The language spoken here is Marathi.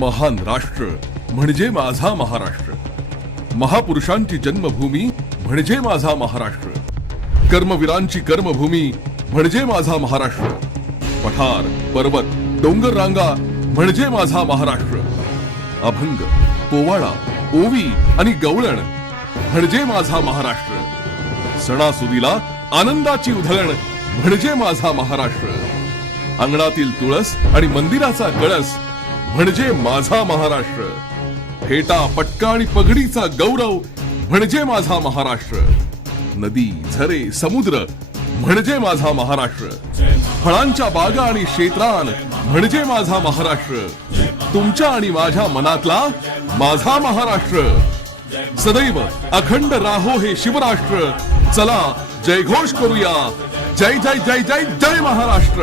महान राष्ट्र म्हणजे माझा महाराष्ट्र. महापुरुषांची जन्मभूमी म्हणजे माझा महाराष्ट्र. कर्मवीरांची कर्मभूमी म्हणजे माझा महाराष्ट्र. पठार पर्वत डोंगर रांगा म्हणजे माझा महाराष्ट्र. अभंग पोवाडा ओवी आणि गवळण म्हणजे माझा महाराष्ट्र. सणासुदीला आनंदाची उधळण म्हणजे माझा महाराष्ट्र. अंगणातील तुळस आणि मंदिराचा कळस म्हणजे माझा महाराष्ट्र. फेटा पटका आणि पगडीचा गौरव म्हणजे माझा महाराष्ट्र. नदी झरे समुद्र म्हणजे माझा महाराष्ट्र. फळांच्या बागा आणि क्षेत्रान म्हणजे माझा महाराष्ट्र. तुमच्या आणि माझ्या मनातला माझा महाराष्ट्र. सदैव अखंड राहो हे शिवराष्ट्र. चला जयघोष करूया. जय जय जय जय जय महाराष्ट्र.